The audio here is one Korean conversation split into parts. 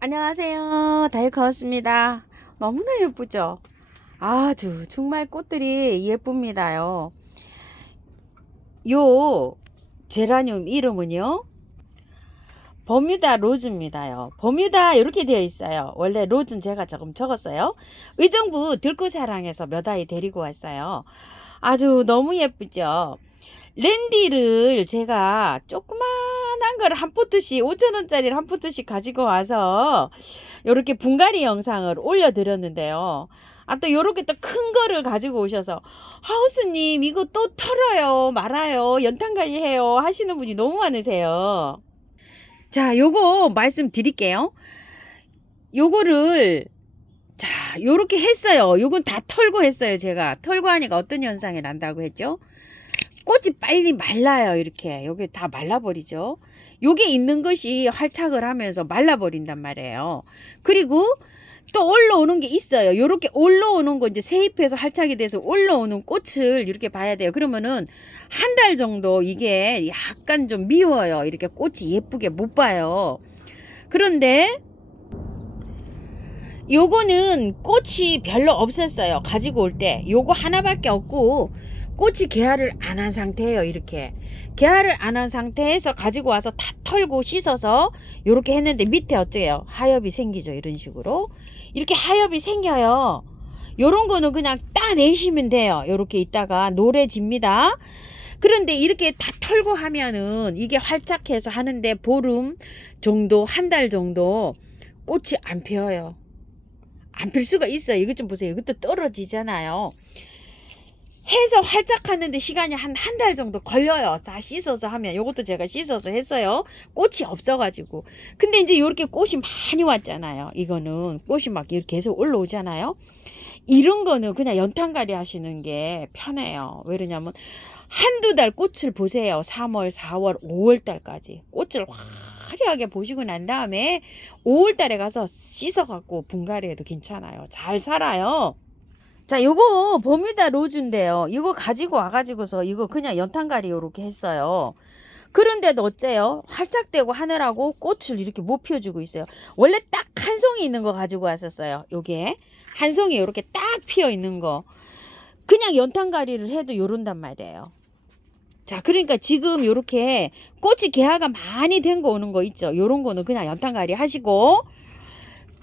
안녕하세요. 다이커스입니다. 너무나 예쁘죠? 아주 정말 꽃들이 예쁩니다요. 요 제라늄 이름은요, 버뮤다 로즈입니다요. 버뮤다 이렇게 되어 있어요. 원래 로즈는 제가 조금 적었어요. 의정부 들꽃사랑에서 몇 아이 데리고 왔어요. 아주 너무 예쁘죠? 랜디를 제가 조그만한 걸 한 포트씩 5,000원짜리를 한 포트씩 가지고 와서 요렇게 분갈이 영상을 올려드렸는데요. 아, 또 요렇게 또 큰 거를 가지고 오셔서 하우스님 이거 또 털어요 말아요 연탄갈이 해요 하시는 분이 너무 많으세요. 자, 요거 말씀드릴게요. 요거를 자, 요렇게 했어요. 요건 다 털고 했어요. 제가 털고 하니까 어떤 현상이 난다고 했죠? 꽃이 빨리 말라요. 이렇게 여기 다 말라버리죠. 요게 있는 것이 활착을 하면서 말라버린단 말이에요. 그리고 또 올라오는 게 있어요. 요렇게 올라오는 거 이제 세입해서 활착이 돼서 올라오는 꽃을 이렇게 봐야 돼요. 그러면은 한 달 정도 이게 약간 좀 미워요. 이렇게 꽃이 예쁘게 못 봐요. 그런데 요거는 꽃이 별로 없었어요. 가지고 올 때 요거 하나밖에 없고 꽃이 개화를 안 한 상태예요. 이렇게 개화를 안 한 상태에서 가지고 와서 다 털고 씻어서 요렇게 했는데 밑에 어때요? 하엽이 생기죠. 이런 식으로 이렇게 하엽이 생겨요. 요런 거는 그냥 따내시면 돼요. 요렇게 있다가 노래집니다. 그런데 이렇게 다 털고 하면은 이게 활착해서 하는데 보름 정도 한 달 정도 꽃이 안 피어요. 안 필 수가 있어요. 이것 좀 보세요. 이것도 떨어지잖아요. 해서 활짝하는데 시간이 한 달 정도 걸려요. 다 씻어서 하면. 요것도 제가 씻어서 했어요. 꽃이 없어가지고. 근데 이제 이렇게 꽃이 많이 왔잖아요. 이거는 꽃이 막 이렇게 계속 올라오잖아요. 이런 거는 그냥 연탄갈이 하시는 게 편해요. 왜 그러냐면 한두 달 꽃을 보세요. 3월, 4월, 5월 달까지. 꽃을 화려하게 보시고 난 다음에 5월 달에 가서 씻어갖고 분갈이 해도 괜찮아요. 잘 살아요. 자, 요거 버뮤다 로즈인데요. 이거 가지고 와가지고서 이거 그냥 연탄갈이 요렇게 했어요. 그런데도 어째요? 활짝되고 하느라고 꽃을 이렇게 못 피워주고 있어요. 원래 딱 한 송이 있는 거 가지고 왔었어요. 요게 한 송이 이렇게 딱 피어 있는 거. 그냥 연탄갈이를 해도 요런단 말이에요. 자, 그러니까 지금 요렇게 꽃이 개화가 많이 된 거 오는 거 있죠. 요런 거는 그냥 연탄갈이 하시고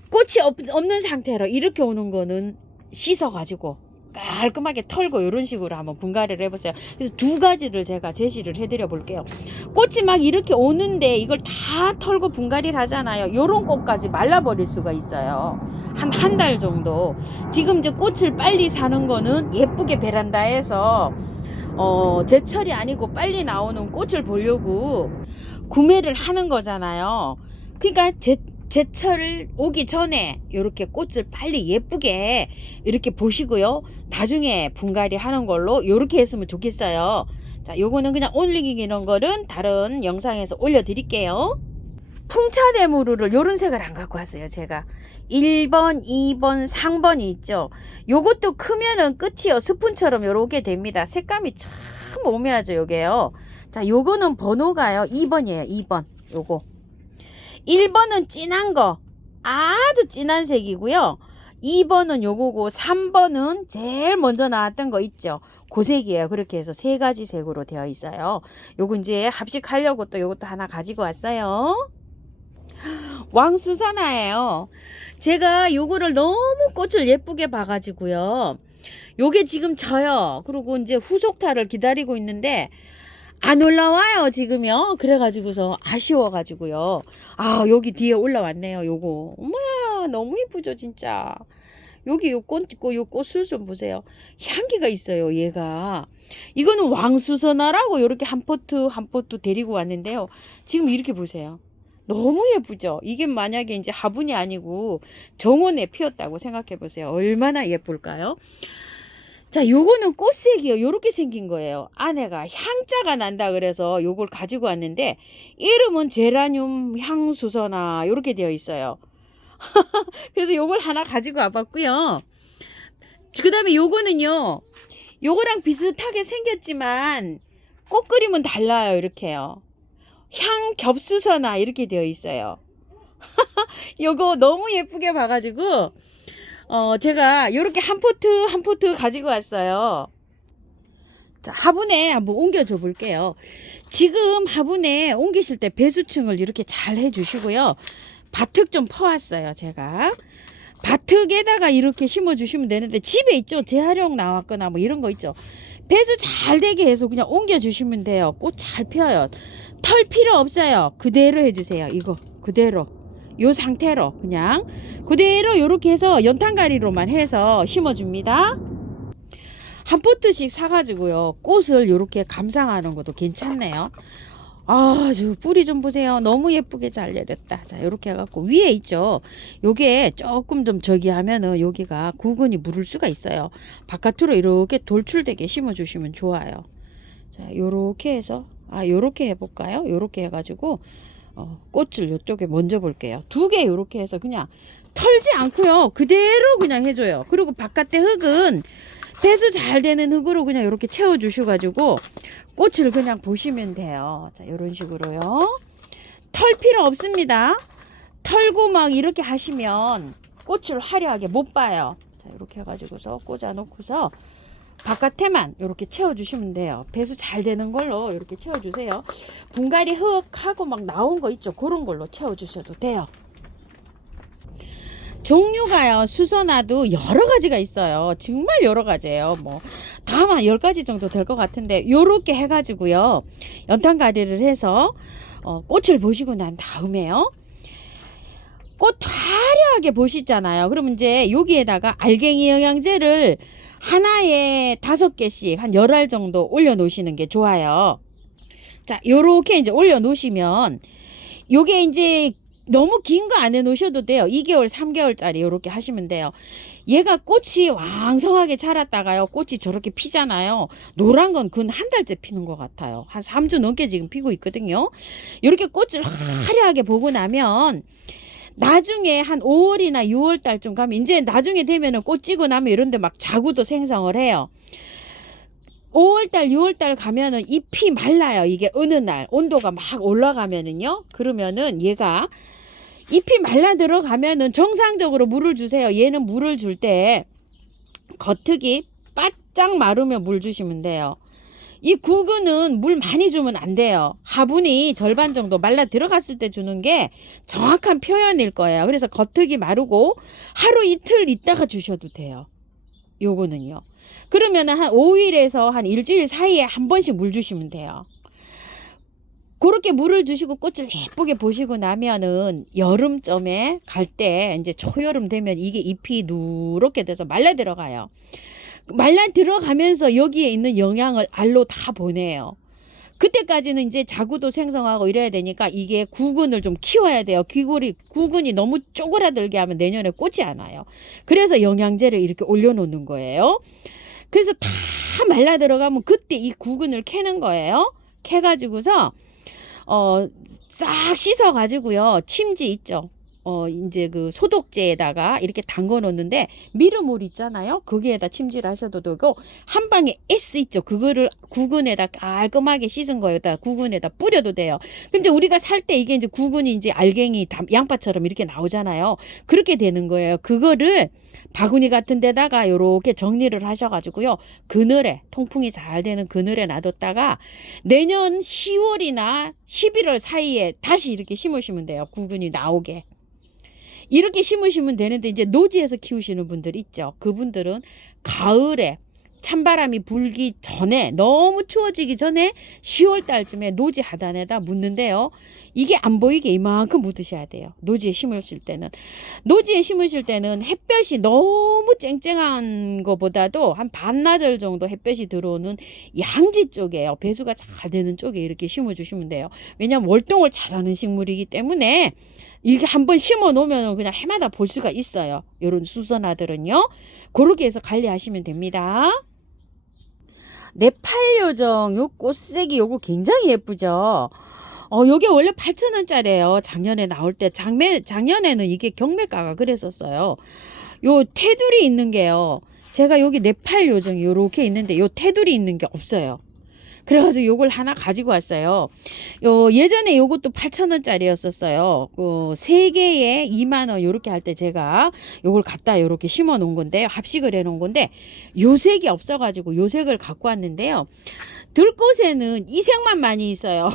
꽃이 없는 상태로 이렇게 오는 거는 씻어가지고 깔끔하게 털고 이런 식으로 한번 분갈이를 해보세요. 그래서 두 가지를 제가 제시를 해드려 볼게요. 꽃이 막 이렇게 오는데 이걸 다 털고 분갈이를 하잖아요. 요런 꽃까지 말라버릴 수가 있어요. 한 달 정도. 지금 이제 꽃을 빨리 사는 거는 예쁘게 베란다에서 제철이 아니고 빨리 나오는 꽃을 보려고 구매를 하는 거잖아요. 그러니까 제철 오기 전에 이렇게 꽃을 빨리 예쁘게 이렇게 보시고요. 나중에 분갈이 하는 걸로 이렇게 했으면 좋겠어요. 자, 요거는 그냥 올리기 이런 거는 다른 영상에서 올려드릴게요. 풍차대무르를 요런 색을 안 갖고 왔어요. 제가 1번, 2번, 3번이 있죠. 요것도 크면은 끝이요. 스푼처럼 요렇게 됩니다. 색감이 참 오묘하죠. 요게요. 자, 요거는 번호가요. 2번이에요. 2번. 요거 1번은 진한 거 아주 진한 색이고요. 2번은 요거고 3번은 제일 먼저 나왔던 거 있죠. 그 색이에요. 그렇게 해서 세 가지 색으로 되어 있어요. 요거 이제 합식하려고 또 요것도 하나 가지고 왔어요. 왕수사나예요. 제가 요거를 너무 꽃을 예쁘게 봐가지고요. 요게 지금 져요. 그리고 이제 후속타를 기다리고 있는데 안 올라와요 지금요. 그래가지고서 아쉬워가지고요. 아, 여기 뒤에 올라왔네요. 요거 어머야 너무 이쁘죠 진짜. 여기 요 꽃 있고 요 꽃술 좀 보세요. 향기가 있어요 얘가. 이거는 왕수선화라고 요렇게 한 포트 한 포트 데리고 왔는데요. 지금 이렇게 보세요. 너무 예쁘죠. 이게 만약에 이제 화분이 아니고 정원에 피었다고 생각해 보세요. 얼마나 예쁠까요? 자, 요거는 꽃색이요. 요렇게 생긴 거예요. 아내가 향자가 난다 그래서 요걸 가지고 왔는데 이름은 제라늄 향수선화 요렇게 되어 있어요. 그래서 요걸 하나 가지고 와봤고요. 그 다음에 요거는요. 요거랑 비슷하게 생겼지만 꽃 그림은 달라요. 이렇게요. 향 겹수선화 이렇게 되어 있어요. 요거 너무 예쁘게 봐가지고 제가 요렇게 한 포트 가지고 왔어요. 자, 화분에 한번 옮겨줘 볼게요. 지금 화분에 옮기실 때 배수층을 이렇게 잘 해주시고요. 바특 좀 퍼왔어요, 제가. 바특에다가 이렇게 심어주시면 되는데, 집에 있죠? 재활용 나왔거나 뭐 이런 거 있죠? 배수 잘 되게 해서 그냥 옮겨주시면 돼요. 꽃 잘 펴요. 털 필요 없어요. 그대로 해주세요. 이거 그대로. 요 상태로 그냥 그대로 요렇게 해서 연탄가리로만 해서 심어줍니다. 한 포트씩 사가지고요. 꽃을 요렇게 감상하는 것도 괜찮네요. 아, 저 뿌리 좀 보세요. 너무 예쁘게 잘 내렸다. 자, 요렇게 해갖고 위에 있죠. 요게 조금 좀 저기 하면은 여기가 구근이 물을 수가 있어요. 바깥으로 이렇게 돌출되게 심어주시면 좋아요. 자, 요렇게 해서 요렇게 해볼까요? 요렇게 해가지고 꽃을 요쪽에 먼저 볼게요. 두 개 요렇게 해서 그냥 털지 않고요. 그대로 그냥 해줘요. 그리고 바깥에 흙은 배수 잘 되는 흙으로 그냥 이렇게 채워주셔가지고 꽃을 그냥 보시면 돼요. 자, 이런 식으로요. 털 필요 없습니다. 털고 막 이렇게 하시면 꽃을 화려하게 못 봐요. 자, 이렇게 해가지고서 꽂아 놓고서 바깥에만 이렇게 채워주시면 돼요. 배수 잘 되는 걸로 이렇게 채워주세요. 분갈이 흙하고 막 나온 거 있죠? 그런 걸로 채워주셔도 돼요. 종류가요, 수선화도 여러 가지가 있어요. 정말 여러 가지예요. 뭐 다만 10가지 정도 될 것 같은데, 요렇게 해가지고요, 연탄가리를 해서 꽃을 보시고 난 다음에요, 꽃 화려하게 보시잖아요. 그러면 이제 여기에다가 알갱이 영양제를 하나에 5개씩 한 10알 정도 올려 놓으시는 게 좋아요. 자, 요렇게 이제 올려 놓으시면 요게 이제 너무 긴 거 안 해 놓으셔도 돼요. 2개월, 3개월짜리 요렇게 하시면 돼요. 얘가 꽃이 왕성하게 자랐다가요, 꽃이 저렇게 피잖아요. 노란 건 근 한 달째 피는 것 같아요. 한 3주 넘게 지금 피고 있거든요. 이렇게 꽃을 화려하게 보고 나면 나중에 한 5월이나 6월 달쯤 가면, 이제 나중에 되면은 꽃 지고 나면 이런데 막 자구도 생성을 해요. 5월달, 6월달 가면은 잎이 말라요. 이게 어느 날 온도가 막 올라가면은요. 그러면은 얘가 잎이 말라 들어가면은 정상적으로 물을 주세요. 얘는 물을 줄 때 겉흙이 바짝 마르면 물 주시면 돼요. 이 구근은 물 많이 주면 안 돼요. 화분이 절반 정도 말라 들어갔을 때 주는 게 정확한 표현일 거예요. 그래서 겉흙이 마르고 하루 이틀 있다가 주셔도 돼요. 요거는요. 그러면 한 5일에서 한 일주일 사이에 한 번씩 물 주시면 돼요. 그렇게 물을 주시고 꽃을 예쁘게 보시고 나면은 여름쯤에 갈 때, 이제 초여름 되면 이게 잎이 누렇게 돼서 말라 들어가요. 말라 들어가면서 여기에 있는 영양을 알로 다 보내요. 그때까지는 이제 자구도 생성하고 이래야 되니까 이게 구근을 좀 키워야 돼요. 구근이 너무 쪼그라들게 하면 내년에 꽃이 안 와요. 그래서 영양제를 이렇게 올려놓는 거예요. 그래서 다 말라 들어가면 그때 이 구근을 캐는 거예요. 캐가지고서 싹 씻어 가지고요, 침지 있죠, 이제 그 소독제에다가 이렇게 담궈 놓는데, 미르물 있잖아요, 거기에다 침질 하셔도 되고, 한 방에 S 있죠, 그거를 구근에다 깔끔하게 씻은 거에다 구근에다 뿌려도 돼요. 그럼 이제 우리가 살 때 이게 이제 구근이 이제 알갱이 양파처럼 이렇게 나오잖아요. 그렇게 되는 거예요. 그거를 바구니 같은 데다가 요렇게 정리를 하셔가지고요, 그늘에, 통풍이 잘 되는 그늘에 놔뒀다가 내년 10월이나 11월 사이에 다시 이렇게 심으시면 돼요. 구근이 나오게. 이렇게 심으시면 되는데, 이제 노지에서 키우시는 분들 있죠. 그분들은 가을에 찬바람이 불기 전에, 너무 추워지기 전에 10월 달쯤에 노지 하단에다 묻는데요, 이게 안 보이게 이만큼 묻으셔야 돼요. 노지에 심으실 때는. 노지에 심으실 때는 햇볕이 너무 쨍쨍한 것보다도 한 반나절 정도 햇볕이 들어오는 양지 쪽에요, 배수가 잘 되는 쪽에 이렇게 심어주시면 돼요. 왜냐하면 월동을 잘하는 식물이기 때문에 이렇게 한번 심어 놓으면 그냥 해마다 볼 수가 있어요. 요런 수선화들은요. 그렇게 해서 관리하시면 됩니다. 네팔요정 요 꽃색이 요거 굉장히 예쁘죠. 요게 원래 8,000원짜리예요. 작년에 나올 때. 작년에는 이게 경매가가 그랬었어요. 요 테두리 있는 게요, 제가 여기 네팔 요정이 요렇게 있는데 요 테두리 있는 게 없어요. 그래가지고 요걸 하나 가지고 왔어요. 예전에 요것도 8,000원짜리였었어요. 3개에 2만 원 요렇게 할 때 제가 요걸 갖다 요렇게 심어 놓은 건데요. 합식을 해 놓은 건데 요색이 없어가지고 요색을 갖고 왔는데요. 들꽃에는 이 색만 많이 있어요.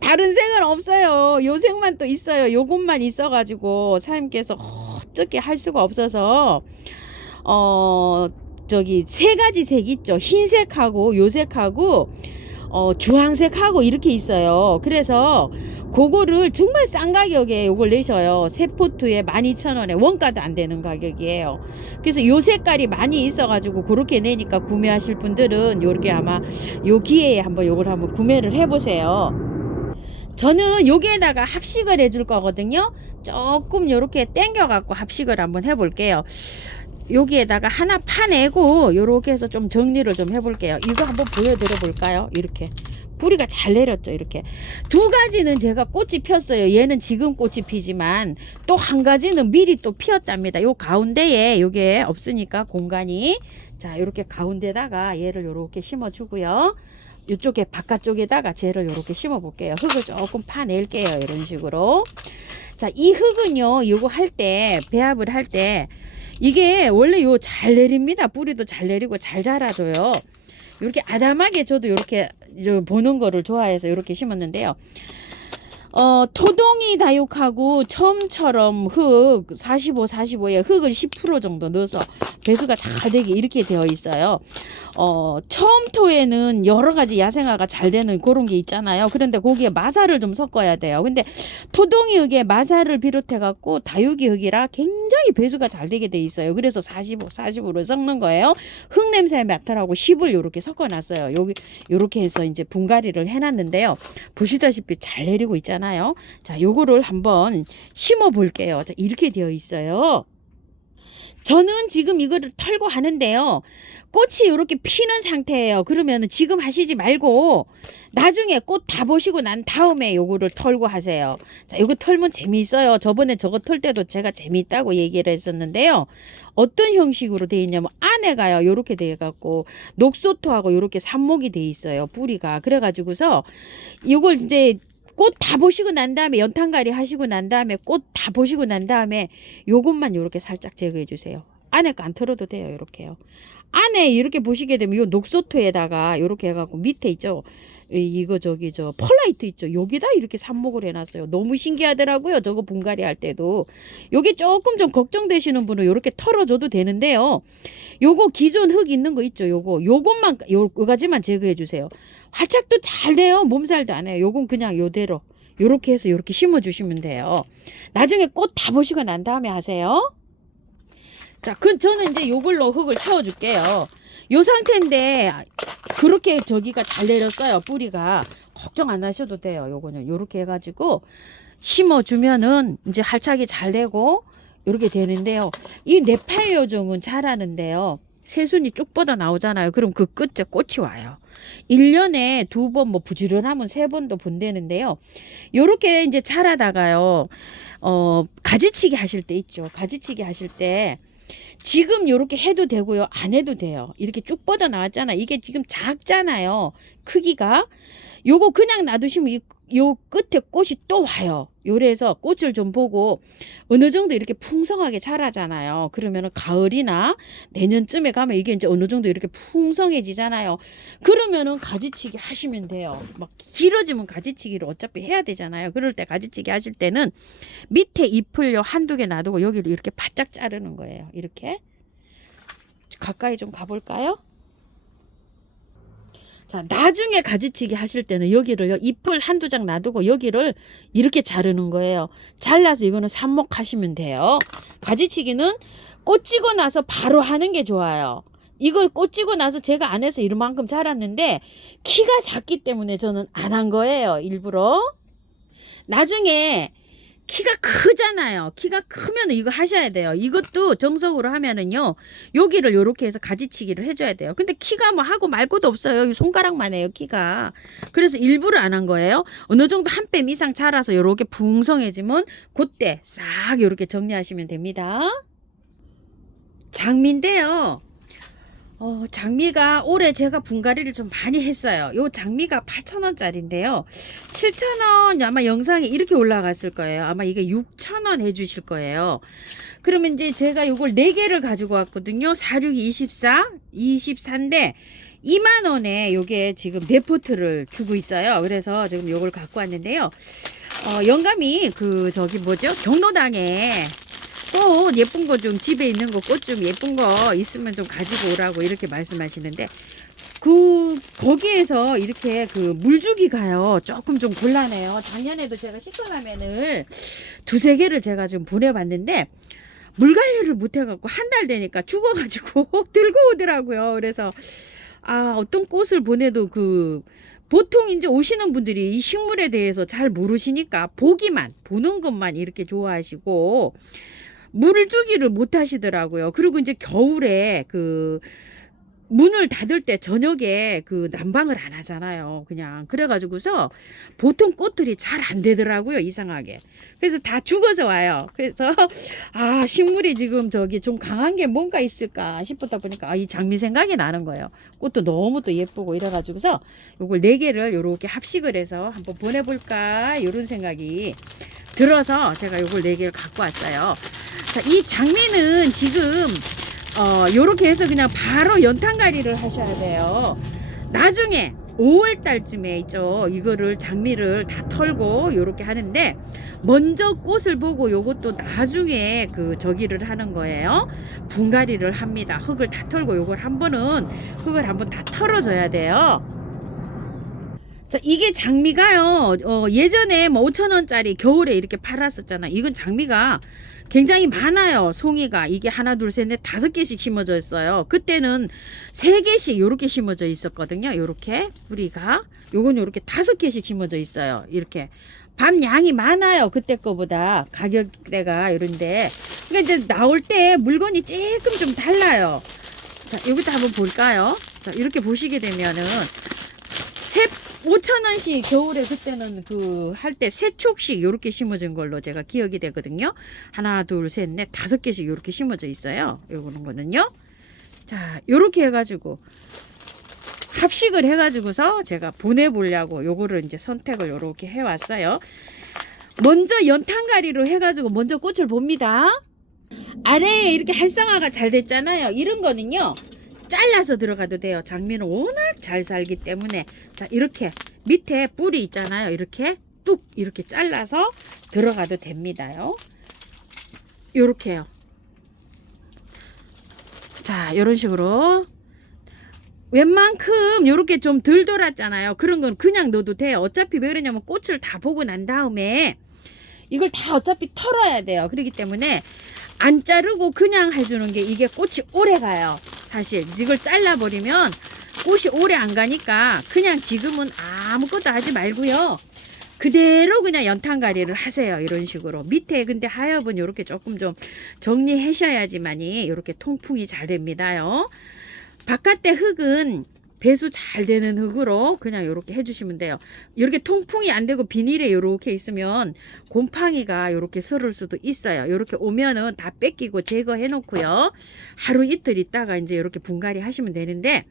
다른 색은 없어요. 요 색만 또 있어요. 요것만 있어가지고 사장님께서 어떻게 할 수가 없어서 저기 3가지 색 있죠. 흰색하고 요색하고 주황색하고 이렇게 있어요. 그래서 그거를 정말 싼 가격에 요걸 내셔요. 세 포트에 12,000원에 원가도 안 되는 가격이에요. 그래서 요 색깔이 많이 있어가지고 그렇게 내니까 구매하실 분들은 요렇게 아마 요 기회에 한번 요걸 한번 구매를 해보세요. 저는 여기에다가 합식을 해줄 거거든요. 조금 요렇게 땡겨 갖고 합식을 한번 해볼게요. 여기에다가 하나 파내고 요렇게 해서 좀 정리를 좀 해볼게요. 이거 한번 보여드려 볼까요? 이렇게 뿌리가 잘 내렸죠. 이렇게 2가지는 제가 꽃이 폈어요. 얘는 지금 꽃이 피지만 또 한 가지는 미리 또 피었답니다. 요 가운데에 요게 없으니까 공간이, 자 이렇게 가운데다가 얘를 요렇게 심어 주고요. 이쪽에 바깥쪽에다가 쟤를 요렇게 심어 볼게요. 흙을 조금 파낼게요. 이런 식으로. 자, 이 흙은요 요거 할 때, 배합을 할 때 이게 원래 요 잘 내립니다. 뿌리도 잘 내리고 잘 자라줘요. 이렇게 아담하게 저도 이렇게 보는 거를 좋아해서 이렇게 심었는데요. 토동이 다육하고 처음처럼 흙 45, 45에 흙을 10% 정도 넣어서 배수가 잘 되게 이렇게 되어 있어요. 처음 토에는 여러 가지 야생화가 잘 되는 그런 게 있잖아요. 그런데 거기에 마사를 좀 섞어야 돼요. 근데 토동이 흙에 마사를 비롯해 갖고 다육이 흙이라 굉장히 배수가 잘 되게 돼 있어요. 그래서 45, 40으로 섞는 거예요. 흙 냄새 맡으라고 10을 이렇게 섞어 놨어요. 여기 이렇게 해서 이제 분갈이를 해 놨는데요. 보시다시피 잘 내리고 있잖아요. 자, 요거를 한번 심어 볼게요. 자, 이렇게 되어 있어요. 저는 지금 이거를 털고 하는데요. 꽃이 이렇게 피는 상태예요. 그러면 지금 하시지 말고 나중에 꽃 다 보시고 난 다음에 요거를 털고 하세요. 자, 요거 털면 재미있어요. 저번에 저거 털 때도 제가 재미있다고 얘기를 했었는데요. 어떤 형식으로 되어 있냐면 안에가요 요렇게 되어 갖고 녹소토하고 요렇게 삽목이 되어 있어요. 뿌리가. 그래가지고서 요걸 이제 꽃 다 보시고 난 다음에 연탄갈이 하시고 난 다음에 꽃 다 보시고 난 다음에 요것만 요렇게 살짝 제거해 주세요. 안에 거 안 털어도 돼요. 요렇게요. 안에 이렇게 보시게 되면 요 녹소토에다가 요렇게 해갖고 밑에 있죠. 이거 저기 저 펄라이트 있죠. 여기다 이렇게 삽목을 해놨어요. 너무 신기하더라고요. 저거 분갈이 할 때도. 요게 조금 좀 걱정되시는 분은 요렇게 털어줘도 되는데요. 요거 기존 흙 있는 거 있죠. 요것만 요 가지만 제거해 주세요. 활착도 잘 돼요. 몸살도 안 해요. 요건 그냥 요대로 요렇게 해서 요렇게 심어 주시면 돼요. 나중에 꽃 다 보시고 난 다음에 하세요. 자, 저는 이제 요걸로 흙을 채워 줄게요. 요 상태인데 그렇게 저기가 잘 내렸어요. 뿌리가. 걱정 안 하셔도 돼요. 요거는 요렇게 해가지고 심어 주면은 이제 활착이 잘 되고 요렇게 되는데요. 이 네팔 요정은 자라는데요. 새순이 쭉 뻗어 나오잖아요. 그럼 그 끝에 꽃이 와요. 1년에 2번 뭐 부지런하면 3번도 본다는데요. 요렇게 이제 자라다가요. 가지치기 하실 때 있죠. 가지치기 하실 때 지금 요렇게 해도 되고요. 안 해도 돼요. 이렇게 쭉 뻗어 나왔잖아. 이게 지금 작잖아요. 크기가. 요거 그냥 놔두시면 요 끝에 꽃이 또 와요. 요래서 꽃을 좀 보고 어느 정도 이렇게 풍성하게 자라잖아요. 그러면은 가을이나 내년쯤에 가면 이게 이제 어느 정도 이렇게 풍성해지잖아요. 그러면은 가지치기 하시면 돼요. 막 길어지면 가지치기를 어차피 해야 되잖아요. 그럴 때 가지치기 하실 때는 밑에 잎을요 한두 개 놔두고 여기를 이렇게 바짝 자르는 거예요. 이렇게 가까이 좀 가볼까요? 자, 나중에 가지치기 하실 때는 여기를요, 잎을 한두 장 놔두고 여기를 이렇게 자르는 거예요. 잘라서 이거는 삽목하시면 돼요. 가지치기는 꽃 지고 나서 바로 하는 게 좋아요. 이거 꽃 지고 나서 제가 안 해서 이만큼 자랐는데 키가 작기 때문에 저는 안 한 거예요. 일부러. 나중에 키가 크잖아요. 키가 크면 이거 하셔야 돼요. 이것도 정석으로 하면은요. 여기를 요렇게 해서 가지치기를 해줘야 돼요. 근데 키가 뭐 하고 말 것도 없어요. 손가락만 해요. 키가. 그래서 일부러 안 한 거예요. 어느 정도 한 뼘 이상 자라서 요렇게 풍성해지면 그때 싹 요렇게 정리하시면 됩니다. 장미인데요. 장미가 올해 제가 분갈이를 좀 많이 했어요. 요 장미가 8,000원짜리인데요. 7,000원 아마 영상에 이렇게 올라갔을 거예요. 아마 이게 6,000원 해주실 거예요. 그러면 이제 제가 요걸 4개를 가지고 왔거든요. 46이 24인데 2만원에 요게 지금 4포트를 주고 있어요. 그래서 지금 요걸 갖고 왔는데요. 영감이 경로당에 꽃 예쁜 거 좀 집에 있는 거 꽃 좀 예쁜 거 있으면 좀 가지고 오라고 이렇게 말씀하시는데 거기에서 이렇게 물주기가요 조금 좀 곤란해요. 작년에도 제가 시커라면을 2-3개를 제가 좀 보내봤는데 물 관리를 못 해갖고 한 달 되니까 죽어가지고 들고 오더라고요. 그래서 어떤 꽃을 보내도 보통 이제 오시는 분들이 이 식물에 대해서 잘 모르시니까 보는 것만 이렇게 좋아하시고 물을 주기를 못 하시더라고요. 그리고 이제 겨울에 문을 닫을 때 저녁에 난방을 안 하잖아요. 그냥 그래가지고서 보통 꽃들이 잘 안 되더라고요. 이상하게. 그래서 다 죽어서 와요. 그래서 식물이 지금 좀 강한 게 뭔가 있을까 싶다 보니까 이 장미 생각이 나는 거예요. 꽃도 너무 또 예쁘고 이래가지고서 요걸 4개를 요렇게 합식을 해서 한번 보내볼까 이런 생각이 들어서 제가 요걸 4개를 갖고 왔어요. 자, 이 장미는 지금 요렇게 해서 그냥 바로 연탄가리를 하셔야 돼요. 나중에 5월 달쯤에 있죠. 이거를 장미를 다 털고 요렇게 하는데 먼저 꽃을 보고 요것도 나중에 저기를 하는 거예요. 분갈이를 합니다. 흙을 다 털고 요걸 흙을 한번 다 털어줘야 돼요. 자, 이게 장미가요. 예전에 5,000원짜리 겨울에 이렇게 팔았었잖아. 이건 장미가 굉장히 많아요. 송이가 이게 하나 둘 셋 넷 5개씩 심어져 있어요. 그때는 3개씩 요렇게 심어져 있었거든요. 요렇게 뿌리가 요건 요렇게 5개씩 심어져 있어요. 이렇게 밤 양이 많아요. 그때 거보다 가격대가 이런데 그러니까 이제 나올 때 물건이 조금 좀 달라요. 자, 여기도 한번 볼까요? 자, 이렇게 보시게 되면은 5,000원씩 겨울에 그때는 할 때 3촉씩 요렇게 심어진 걸로 제가 기억이 되거든요. 하나 둘 셋 넷 5개씩 요렇게 심어져 있어요. 요거는 거는요. 자, 요렇게 해가지고 합식을 해가지고서 제가 보내보려고 요거를 이제 선택을 요렇게 해왔어요. 먼저 연탄가리로 해가지고 먼저 꽃을 봅니다. 아래에 이렇게 활성화가 잘 됐잖아요. 이런 거는요 잘라서 들어가도 돼요. 장미는 워낙 잘 살기 때문에. 자, 이렇게 밑에 뿌리 있잖아요. 이렇게 뚝 이렇게 잘라서 들어가도 됩니다요. 요렇게요. 자, 요런 식으로 웬만큼 요렇게 좀 덜 돌았잖아요. 그런 건 그냥 넣어도 돼요. 어차피 왜 그러냐면 꽃을 다 보고 난 다음에 이걸 다 어차피 털어야 돼요. 그렇기 때문에 안 자르고 그냥 해주는 게 이게 꽃이 오래 가요. 사실 이걸 잘라버리면 꽃이 오래 안 가니까 그냥 지금은 아무것도 하지 말고요. 그대로 그냥 연탄가리를 하세요. 이런 식으로. 밑에 근데 하엽은 이렇게 조금 좀 정리하셔야지만이 이렇게 통풍이 잘 됩니다요. 바깥에 흙은 배수 잘 되는 흙으로 그냥 이렇게 해주시면 돼요. 이렇게 통풍이 안 되고 비닐에 이렇게 있으면 곰팡이가 이렇게 서를 수도 있어요. 이렇게 오면은 다 뺏기고 제거해 놓고요. 하루 이틀 있다가 이제 이렇게 분갈이 하시면 되는데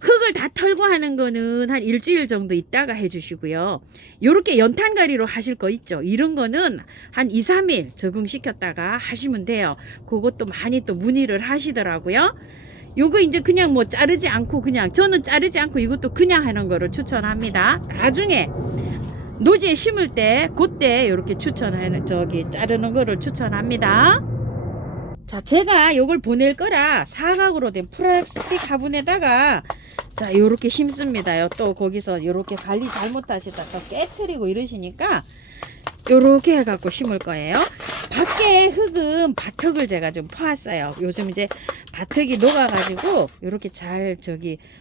흙을 다 털고 하는 거는 한 일주일 정도 있다가 해주시고요. 이렇게 연탄가리로 하실 거 있죠. 이런 거는 한 2-3일 적응시켰다가 하시면 돼요. 그것도 많이 또 문의를 하시더라고요. 요거 이제 그냥 뭐 자르지 않고 그냥 저는 자르지 않고 이것도 그냥 하는 거를 추천합니다. 나중에 노지에 심을 때 그때 이렇게 추천하는 자르는 거를 추천합니다. 자, 제가 요걸 보낼 거라 사각으로 된 플라스틱 화분에다가 자 요렇게 심습니다요. 또 거기서 요렇게 관리 잘못하시다가 깨트리고 이러시니까 요렇게 해갖고 심을 거예요. 밖에 흙은 밭흙을 제가 좀 퍼왔어요. 요즘 이제 밭흙이 녹아가지고 요렇게 잘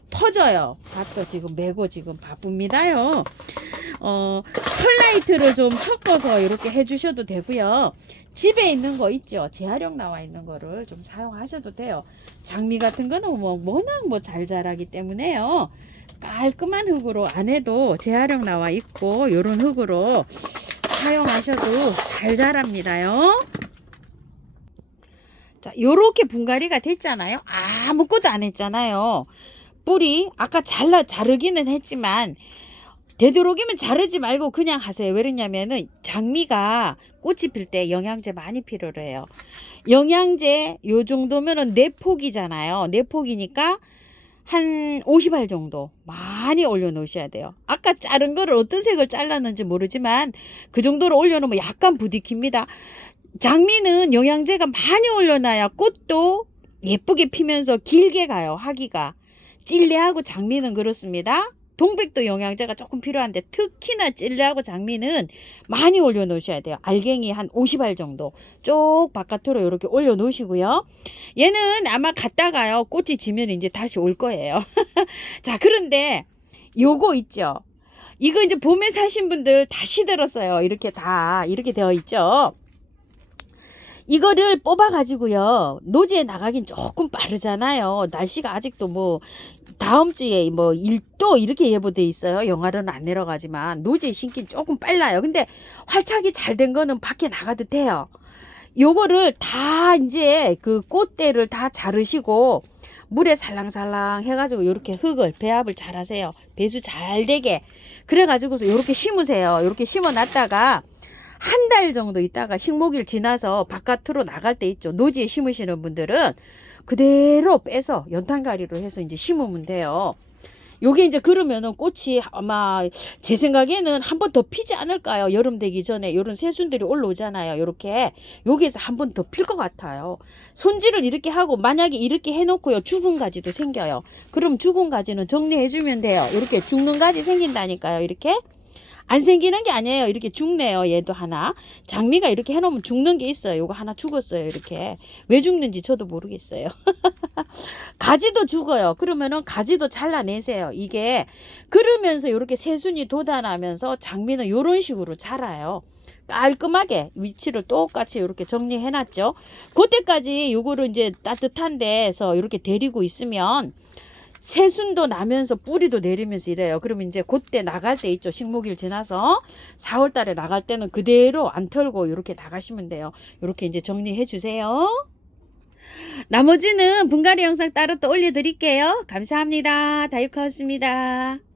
퍼져요. 밭도 지금 메고 지금 바쁩니다요. 펄라이트를 좀 섞어서 이렇게 해주셔도 되고요. 집에 있는 거 있죠. 재활용 나와 있는 거를 좀 사용하셔도 돼요. 장미 같은 거는 워낙 잘 자라기 때문에요. 깔끔한 흙으로 안 해도 재활용 나와 있고 요런 흙으로 사용하셔도 잘 자랍니다요. 자, 요렇게 분갈이가 됐잖아요. 아무것도 안 했잖아요. 뿌리 아까 자르기는 했지만 되도록이면 자르지 말고 그냥 하세요. 왜 그러냐면은 장미가 꽃이 필 때 영양제 많이 필요로 해요. 영양제 요 정도면은 4폭이잖아요. 4폭이니까 한 50알 정도 많이 올려 놓으셔야 돼요. 아까 자른 거를 어떤 색을 잘랐는지 모르지만 그 정도로 올려 놓으면 약간 부딪힙니다. 장미는 영양제가 많이 올려놔야 꽃도 예쁘게 피면서 길게 가요. 하기가. 찔레하고 장미는 그렇습니다. 동백도 영양제가 조금 필요한데 특히나 찔레하고 장미는 많이 올려 놓으셔야 돼요. 알갱이 한 50알 정도 쭉 바깥으로 이렇게 올려 놓으시고요. 얘는 아마 갔다가요 꽃이 지면 이제 다시 올 거예요. 자, 그런데 요거 있죠. 이거 이제 봄에 사신 분들 다 시들었어요. 이렇게 다 이렇게 되어 있죠. 이거를 뽑아 가지고요 노지에 나가긴 조금 빠르잖아요. 날씨가 아직도 뭐 다음 주에 뭐 1도 이렇게 예보돼 있어요. 영하로는 안 내려가지만 노지에 심긴 조금 빨라요. 근데 활착이 잘 된 거는 밖에 나가도 돼요. 요거를 다 이제 그 꽃대를 다 자르시고 물에 살랑살랑 해가지고 요렇게 흙을 배합을 잘 하세요. 배수 잘 되게. 그래가지고서 요렇게 심으세요. 요렇게 심어 놨다가 한 달 정도 있다가 식목일 지나서 바깥으로 나갈 때 있죠. 노지에 심으시는 분들은 그대로 빼서 연탄가리로 해서 이제 심으면 돼요. 요게 이제 그러면은 꽃이 아마 제 생각에는 한 번 더 피지 않을까요? 여름 되기 전에 요런 새순들이 올라오잖아요. 요렇게 여기에서 한 번 더 필 것 같아요. 손질을 이렇게 하고 만약에 이렇게 해놓고요 죽은 가지도 생겨요. 그럼 죽은 가지는 정리해주면 돼요. 이렇게 죽는 가지 생긴다니까요. 이렇게 안 생기는 게 아니에요. 이렇게 죽네요. 얘도 하나. 장미가 이렇게 해놓으면 죽는 게 있어요. 요거 하나 죽었어요. 이렇게. 왜 죽는지 저도 모르겠어요. 가지도 죽어요. 그러면은 가지도 잘라내세요. 이게 그러면서 이렇게 새순이 돋아나면서 장미는 이런 식으로 자라요. 깔끔하게 위치를 똑같이 이렇게 정리해 놨죠. 그때까지 요거를 이제 따뜻한 데서 이렇게 데리고 있으면 새순도 나면서 뿌리도 내리면서 이래요. 그러면 이제 그때 나갈 때 있죠. 식목일 지나서 4월 달에 나갈 때는 그대로 안 털고 이렇게 나가시면 돼요. 이렇게 이제 정리해 주세요. 나머지는 분갈이 영상 따로 또 올려드릴게요. 감사합니다. 다육하우스입니다.